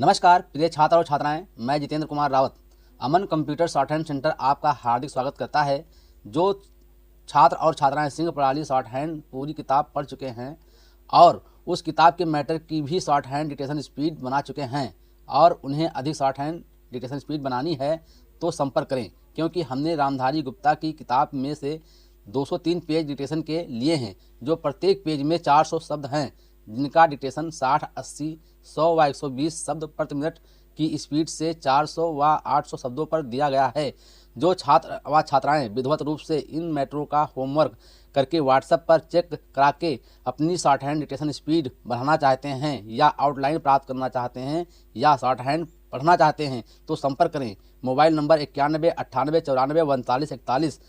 नमस्कार प्रिय छात्र और छात्राएं, मैं जितेंद्र कुमार रावत अमन कंप्यूटर शॉर्ट हैंड सेंटर आपका हार्दिक स्वागत करता है। जो छात्र और छात्राएं सिंह प्रणाली शॉर्ट हैंड पूरी किताब पढ़ चुके हैं और उस किताब के मैटर की भी शॉर्ट हैंड डिक्टेशन स्पीड बना चुके हैं और उन्हें अधिक शॉर्ट हैंड डिक्टेशन स्पीड बनानी है तो संपर्क करें, क्योंकि हमने रामधारी गुप्ता की किताब में से 203 पेज डिक्टेशन के लिए हैं, जो प्रत्येक पेज में 400 शब्द हैं, जिनका डिक्टेशन 60, 80, 100 व 120 शब्द प्रति मिनट की स्पीड से 400 व 800 शब्दों पर दिया गया है। जो छात्र व छात्राएं विधिवत रूप से इन मैटरों का होमवर्क करके व्हाट्सएप पर चेक करा के अपनी शॉर्ट हैंड डिक्टेशन स्पीड बढ़ाना चाहते हैं या आउटलाइन प्राप्त करना चाहते हैं या शॉर्ट हैंड पढ़ना चाहते हैं तो संपर्क करें। मोबाइल नंबर 91 98 94 39 41,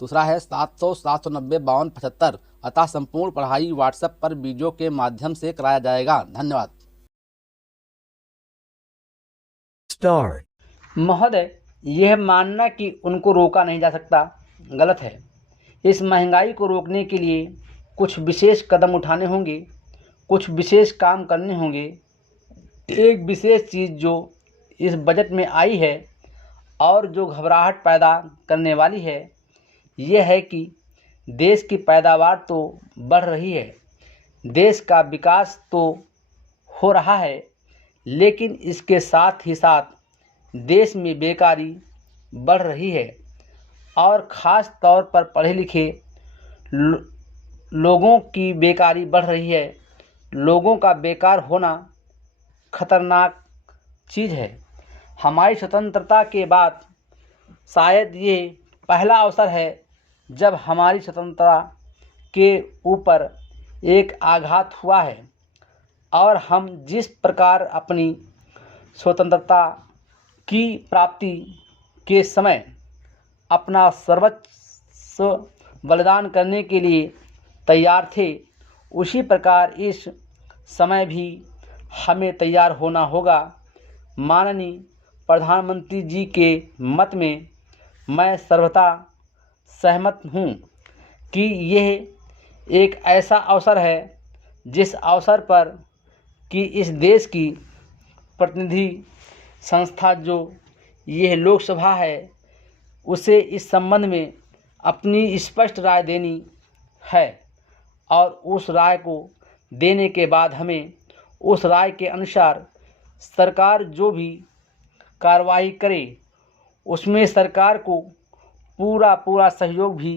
दूसरा है 700 790 52 75। अतः संपूर्ण पढ़ाई व्हाट्सएप पर वीडियो के माध्यम से कराया जाएगा। धन्यवाद। महोदय, यह मानना कि उनको रोका नहीं जा सकता गलत है। इस महंगाई को रोकने के लिए कुछ विशेष कदम उठाने होंगे, कुछ विशेष काम करने होंगे। एक विशेष चीज़ जो इस बजट में आई है और जो घबराहट पैदा करने वाली है, यह है कि देश की पैदावार तो बढ़ रही है, देश का विकास तो हो रहा है, लेकिन इसके साथ ही साथ देश में बेकारी बढ़ रही है और ख़ास तौर पर पढ़े लिखे लोगों की बेकारी बढ़ रही है। लोगों का बेकार होना खतरनाक चीज़ है। हमारी स्वतंत्रता के बाद शायद ये पहला अवसर है जब हमारी स्वतंत्रता के ऊपर एक आघात हुआ है और हम जिस प्रकार अपनी स्वतंत्रता की प्राप्ति के समय अपना सर्वस्व बलिदान करने के लिए तैयार थे, उसी प्रकार इस समय भी हमें तैयार होना होगा। माननीय प्रधानमंत्री जी के मत में मैं सर्वथा सहमत हूँ कि यह एक ऐसा अवसर है जिस अवसर पर कि इस देश की प्रतिनिधि संस्था जो यह लोकसभा है, उसे इस संबंध में अपनी स्पष्ट राय देनी है और उस राय को देने के बाद हमें उस राय के अनुसार सरकार जो भी कार्रवाई करे उसमें सरकार को पूरा सहयोग भी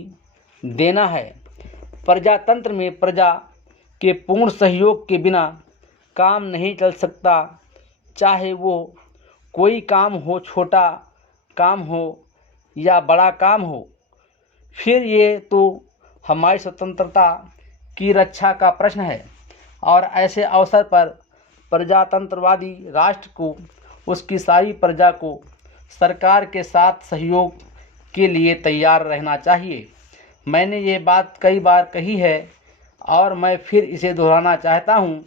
देना है। प्रजातंत्र में प्रजा के पूर्ण सहयोग के बिना काम नहीं चल सकता, चाहे वो कोई काम हो, छोटा काम हो या बड़ा काम हो। फिर ये तो हमारी स्वतंत्रता की रक्षा का प्रश्न है और ऐसे अवसर पर प्रजातंत्रवादी राष्ट्र को, उसकी सारी प्रजा को सरकार के साथ सहयोग के लिए तैयार रहना चाहिए। मैंने ये बात कई बार कही है और मैं फिर इसे दोहराना चाहता हूँ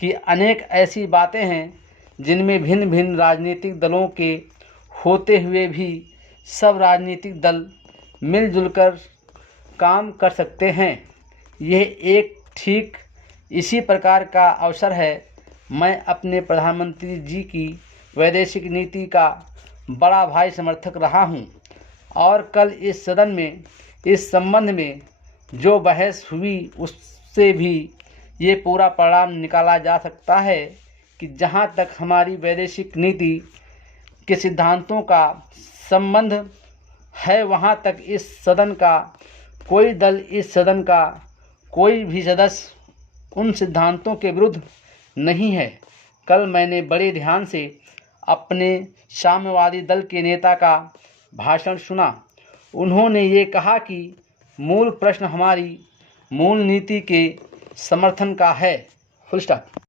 कि अनेक ऐसी बातें हैं जिनमें भिन्न भिन्न राजनीतिक दलों के होते हुए भी सब राजनीतिक दल मिलजुल कर काम कर सकते हैं। यह एक ठीक इसी प्रकार का अवसर है। मैं अपने प्रधानमंत्री जी की वैदेशिक नीति का बड़ा भाई समर्थक रहा हूं और कल इस सदन में इस संबंध में जो बहस हुई उससे भी ये पूरा परिणाम निकाला जा सकता है कि जहां तक हमारी वैदेशिक नीति के सिद्धांतों का संबंध है, वहां तक इस सदन का कोई दल, इस सदन का कोई भी सदस्य उन सिद्धांतों के विरुद्ध नहीं है। कल मैंने बड़े ध्यान से अपने साम्यवादी दल के नेता का भाषण सुना। उन्होंने ये कहा कि मूल प्रश्न हमारी मूल नीति के समर्थन का है। Full stop.